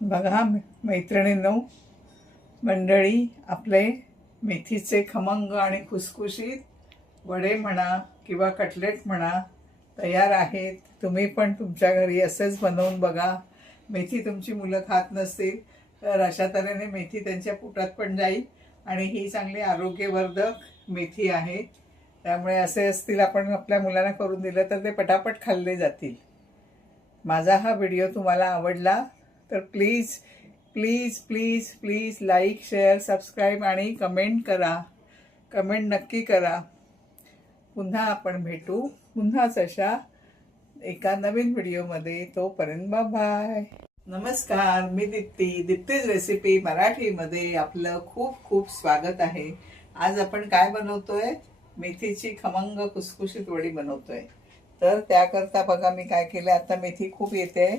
बघा मैत्रिणींनो, मंडळी, आपले मेथीचे खमंग आणि खुसखुशीत वडे म्हणा किंवा कटलेट म्हणा तयार आहेत. तुम्ही पण तुमच्या घरी असेच बनवून बघा. मेथी तुमची मुलं खात नसतील तर अशा तऱ्हेने मेथी त्यांच्या पोटात पण जाईल आणि ही चांगली आरोग्यवर्धक मेथी आहे. त्यामुळे असे असतील आपण आपल्या मुलांना करून दिलं तर ते पटापट खाल्ले जातील. माझा हा व्हिडिओ तुम्हाला आवडला तर please please please please like, share, subscribe आणि कमेंट करा. कमेंट नक्की करा. पुन्हा आपण भेटू पुन्हाच अशा एका नवीन व्हिडिओमध्ये. तोपर्यंत बाय. नमस्कार, मी दीप्तीज रेसिपी मराठीमध्ये आपलं खूप खूप स्वागत आहे. आज आपण काय बनवतोय? मेथीची खमंग खुसखुशीत वडी बनवतोय. तर त्याकरता बघा मी काय केलं. आता मेथी खूप येते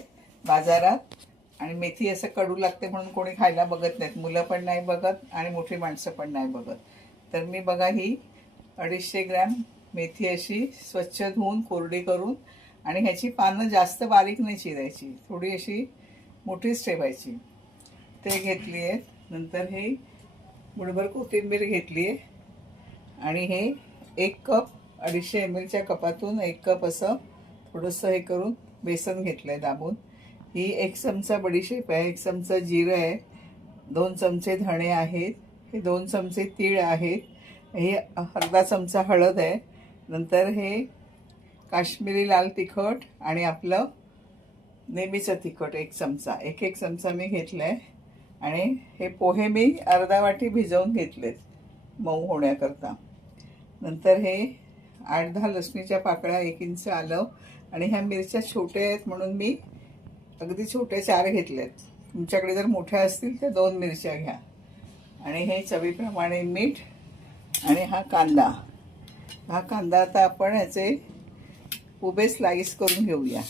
बाजारात आणि मेथी असं कडू लागते म्हणून कोणी खायला बघत नाहीत. मुलं पण नाही बघत आणि मोठी माणसं पण नाही बघत. तर मी बघा ही 250 ग्रॅम मेथी अशी स्वच्छ धुवून कोरडी करून, आणि ह्याची पानं जास्त बारीक नाही चिरायची, थोडी अशी मोठीच ठेवायची, ते घेतली आहे. नंतर हे मुठभर कोथिंबीर घेतली आहे आणि हे 1 कप 250 ml कपातून 1 कप असं थोडंसं हे करून बेसन घेतलं आहे दाबून. ही 1 चमचा बडीशेप आहे, 1 चमचा जिरं आहे, 2 चमचे धणे आहेत, हे 2 चमचे तीळ आहेत, हे अर्धा चमचा हळद आहे. नंतर हे काश्मीरी लाल तिखट आणि आपलं नेहमीचं तिखट 1 चमचा, एक चमचा मी घेतलं आहे. आणि हे पोहे मी अर्धा वाटी भिजवून घेतलेत मऊ होण्याकरता. नंतर हे 8-10 लसणीच्या पाकळ्या, 1 इंच आलं, आणि ह्या मिरच्या छोट्या आहेत म्हणून मी अगदी छोटे 4 घेतलेत. तुमच्याकडे जर मोठ्या असतील तर 2 मिरच्या घ्या. आणि हे चवीप्रमाणे मीठ. आणि हा कांदा आता आपण ह्याचे उभे स्लाइस करून घेऊया.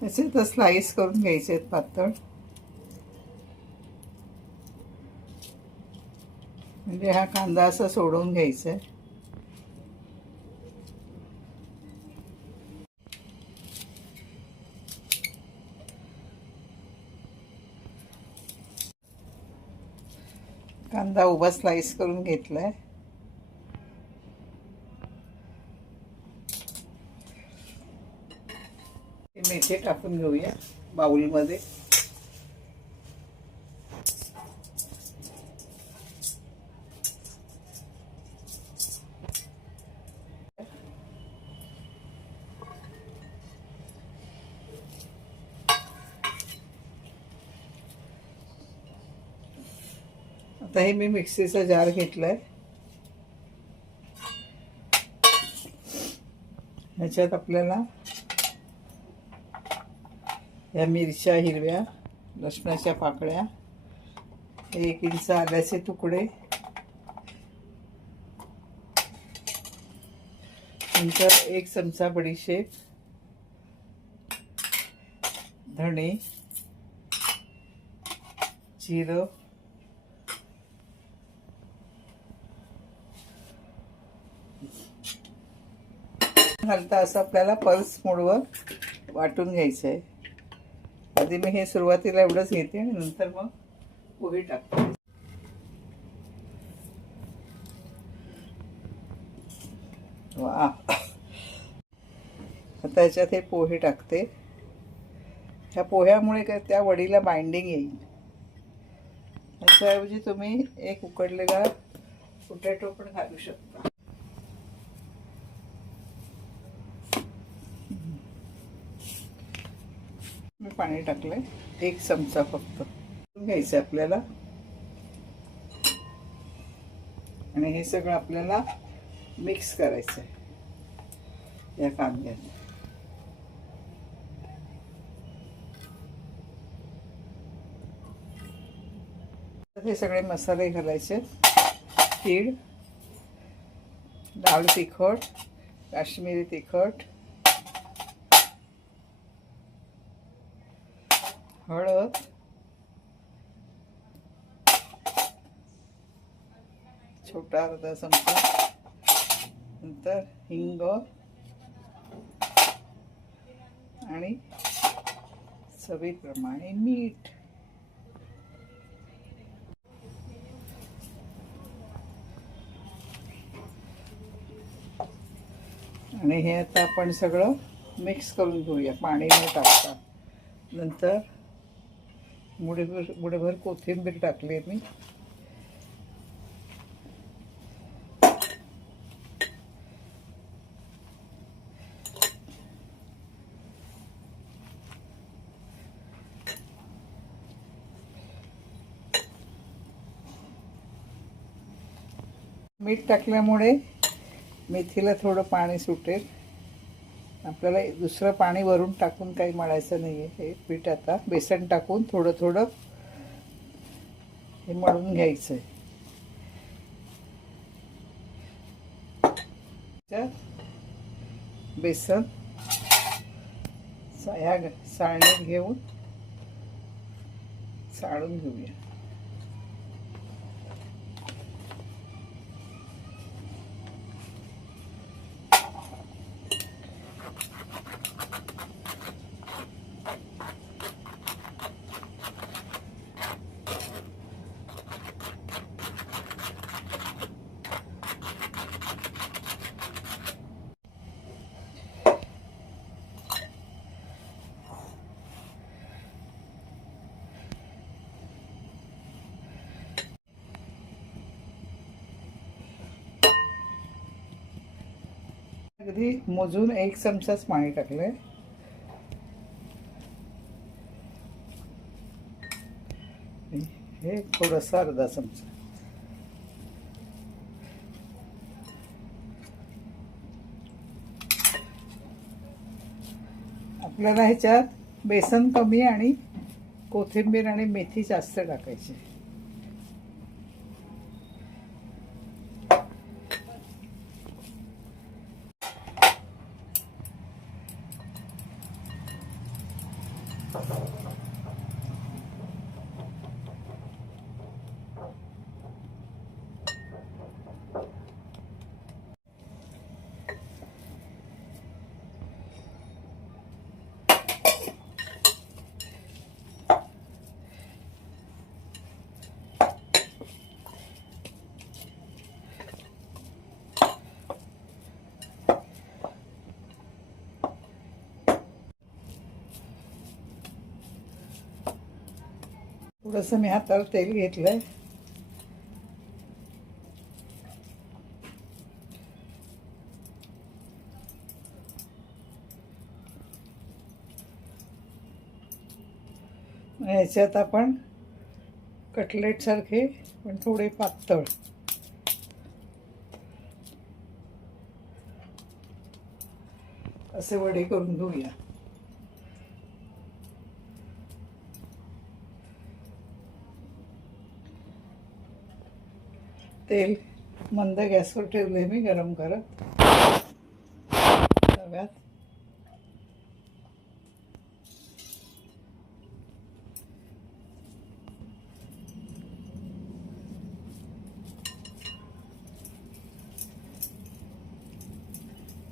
ह्याचे तर स्लाइस करून घ्यायचे आहेत पातळ, म्हणजे हा कांदा असा सोडून घ्यायचा आहे. कांदा उभा स्लाइस करून घेतलाय. मेथी टाकून घेऊया बाउलमध्ये. आता हे मी मिक्सीचा जार घेतलाय. ह्याच्यात आपल्याला या मिरच्या हिरव्या, लसणाच्या पाकळ्या, 1 इंच आल्याचे तुकडे, नंतर 1 चमचा बडीशेप, धणे, जिरं, घालता असं आपल्याला पल्स मोडवर वाटून घ्यायचं आहे. आधी मी हे सुरुवातीला एवढंच घेते आणि नंतर मग पोहे टाकते. वा, आता ह्याच्यात हे पोहे टाकते. ह्या पोह्यामुळे काय त्या वडीला बाइंडिंग येईल. त्याच्याऐवजी तुम्ही एक उकडलेला पोटॅटो पण घालू शकता. मी पाणी टाकलंय 1 चमचा फक्त घ्यायचं आपल्याला. आणि हे सगळं आपल्याला मिक्स करायचं आहे या कांद्यात. हे सगळे मसाले घालायचे. तीळ, लाल तिखट, काश्मीरी तिखट, हळद, छोटा अर्धा चमचा, नंतर हिंग, आणि चवीप्रमाणे मीठ. आणि हे आता आपण सगळं मिक्स करून घेऊया पाणी न टाकता. नंतर मुठभर कोथिंबीर टाकली मी. मीठ टाकल्यामुळे मेथीला थोडं पाणी सुटेल. आपल्याला दुसरं पाणी वरून टाकून काही मळायचं नाही आहे. हे पीठ आता बेसन टाकून थोडं थोडं हे मळून घ्यायचं आहे. बेसन चाळणीत घेऊन चाळून घेऊया. अगदी मोजून 1 चमचाच पाणी टाकलंय. हे थोडंसं अर्धा चमचा. आपल्याला ह्याच्यात बेसन कमी आणि कोथिंबीर आणि मेथी जास्त टाकायची. थोडंसं मी हातावर तेल घेतलंय. ह्याच्यात आपण कटलेट सारखे पण थोडे पातळ असे वडे करून घेऊया. तेल मंद गॅसवर ठेवले मी गरम करत. तव्यात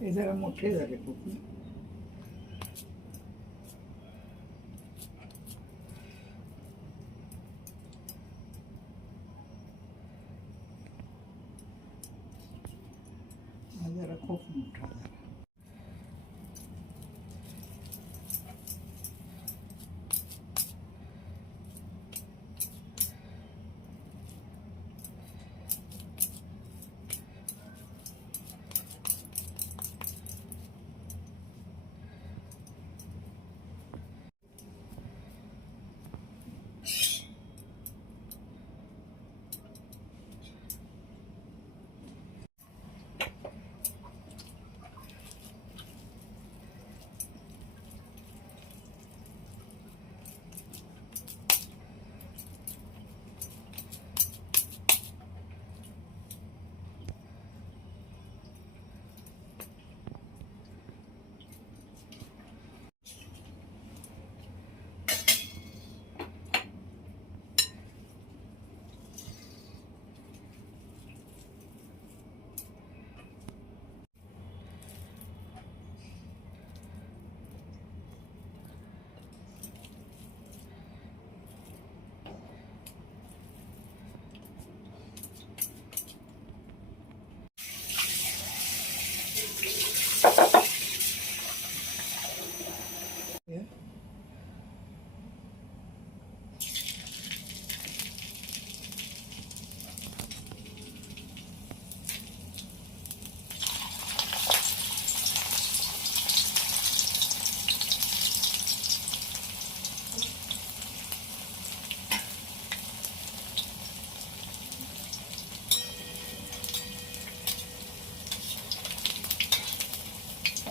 हे जरा मोठे झाले खूप. जरा खूप मोठा झाला.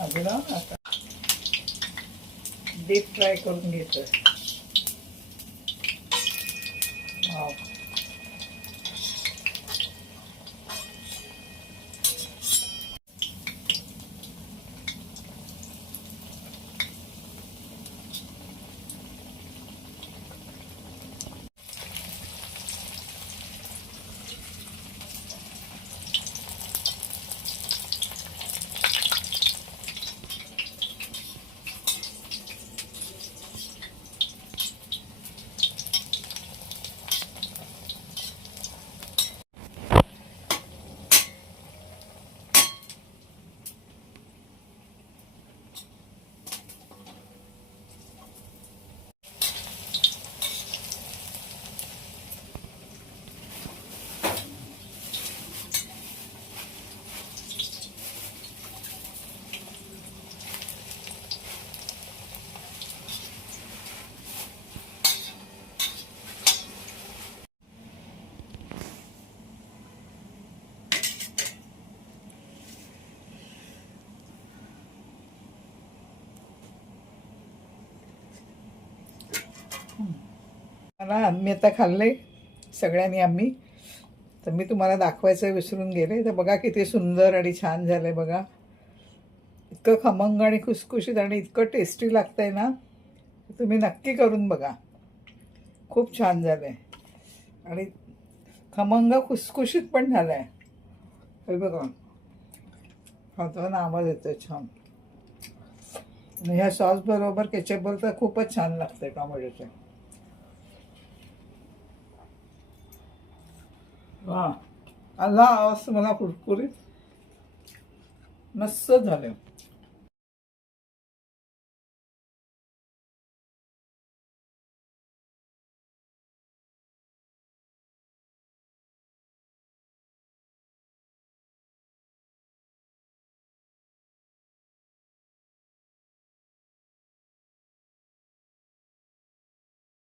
बाजूला आता डीप फ्राय करून घेतोय. वाव. मला मी आता खाल्ले सगळ्यांनी आम्ही, तर मी तुम्हाला दाखवायचं विसरून गेले. तर बघा किती सुंदर आणि छान झालंय बघा. इतकं खमंग आणि खुसखुशीत आणि इतकं टेस्टी लागतंय ना, तुम्ही नक्की करून बघा. खूप छान झालंय आणि खमंग खुसखुशीत पण झालंय. हे बघा खाताना आवाज येतोय छान. आणि ह्या सॉस बरोबर केचप बरोबर तर खूपच छान लागतंय टोमॅटोचे. वा, आला आवाज मला कुरकुरीत मस्त झाले.